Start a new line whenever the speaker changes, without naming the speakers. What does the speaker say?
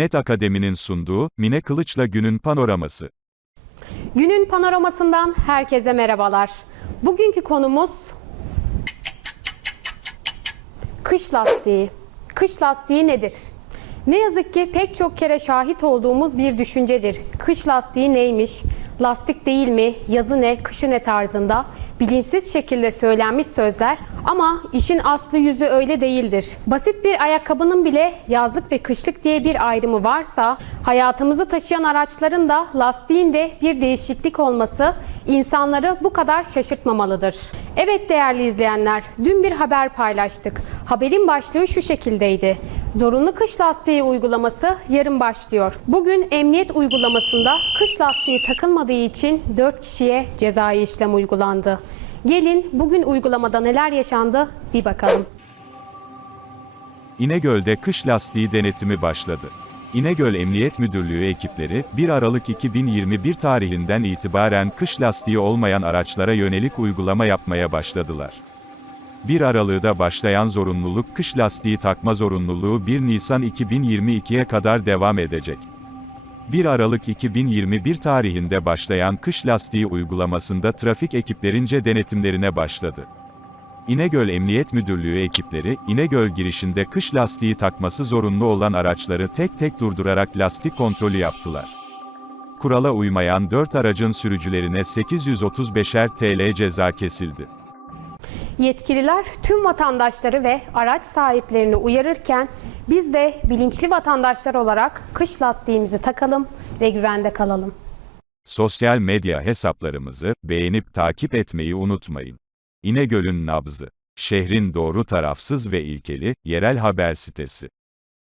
Net Akademi'nin sunduğu, Mine Kılıç'la günün panoraması.
Günün panoramasından herkese merhabalar. Bugünkü konumuz kış lastiği. Kış lastiği nedir? Ne yazık ki pek çok kere şahit olduğumuz bir düşüncedir. Kış lastiği neymiş? Lastik değil mi? Yazı ne? Kışı ne tarzında? Bilinçsiz şekilde söylenmiş sözler ama işin aslı yüzü öyle değildir. Basit bir ayakkabının bile yazlık ve kışlık diye bir ayrımı varsa hayatımızı taşıyan araçların da lastiğinde bir değişiklik olması insanları bu kadar şaşırtmamalıdır. Evet değerli izleyenler, dün bir haber paylaştık. Haberin başlığı şu şekildeydi. Zorunlu kış lastiği uygulaması yarın başlıyor. Bugün emniyet uygulamasında kış lastiği takılmadığı için 4 kişiye cezai işlem uygulandı. Gelin bugün uygulamada neler yaşandı bir bakalım.
İnegöl'de kış lastiği denetimi başladı. İnegöl Emniyet Müdürlüğü ekipleri, 1 Aralık 2021 tarihinden itibaren kış lastiği olmayan araçlara yönelik uygulama yapmaya başladılar. 1 Aralık'ta başlayan zorunluluk kış lastiği takma zorunluluğu 1 Nisan 2022'ye kadar devam edecek. 1 Aralık 2021 tarihinde başlayan kış lastiği uygulamasında trafik ekiplerince denetimlerine başladı. İnegöl Emniyet Müdürlüğü ekipleri, İnegöl girişinde kış lastiği takması zorunlu olan araçları tek tek durdurarak lastik kontrolü yaptılar. Kurala uymayan 4 aracın sürücülerine 835'er TL ceza kesildi.
Yetkililer tüm vatandaşları ve araç sahiplerini uyarırken biz de bilinçli vatandaşlar olarak kış lastiğimizi takalım ve güvende kalalım.
Sosyal medya hesaplarımızı beğenip takip etmeyi unutmayın. İnegöl'ün nabzı. Şehrin doğru tarafsız ve ilkeli, yerel haber sitesi.